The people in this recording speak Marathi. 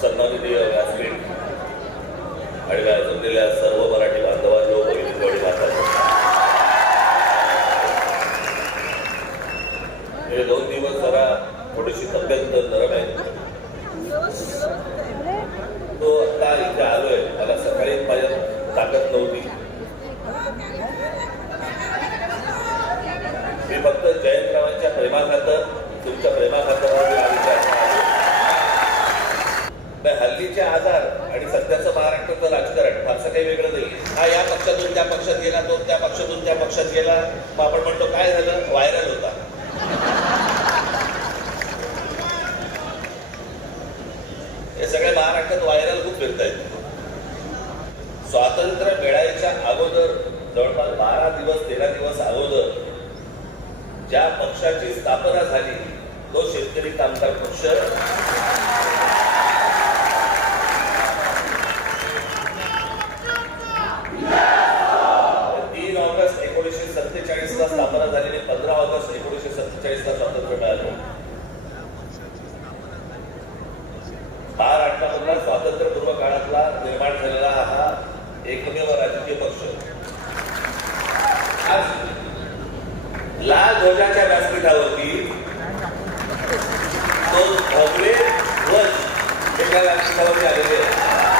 सन्माननीय व्यासपीठ आणि व्यासलेल्या सर्व मराठी बांधवांनो बहिणींवडील माता हे दोन दिवस जरा थोडीशी तब्येत नरम आहे. तो आता इथे आलोय. मला सकाळी माझ्या ताकद नव्हती. मी फक्त जयंतरावांच्या प्रेमाखातर तुमच्या प्रेमाखातर मी हा विचार केला. नाही, हल्लीचे आजार आणि सध्याचं महाराष्ट्राचं राजकारण फारसं काही वेगळं नाही हा या पक्षातून त्या पक्षात गेला तो त्या पक्षातून त्या पक्षात गेला. मग आपण म्हणतो काय झालं? व्हायरल होता. हे सगळे महाराष्ट्रात व्हायरल खूप फिरत आहेत स्वातंत्र्य मिळायच्या अगोदर जवळपास बारा दिवस तेरा दिवस अगोदर ज्या पक्षाची स्थापना झाली तो शेतकरी कामगार पक्ष एकोणीसशे स्वातंत्र्य मिळालं. महाराष्ट्रामधला स्वातंत्र्यपूर्व काळातला निर्माण झालेला हा एकमेव राजकीय पक्ष. आज लाल ध्वजाच्या व्यासपीठावरती तो भगवे ध्वज एका व्यासपीठावरती आलेले आहे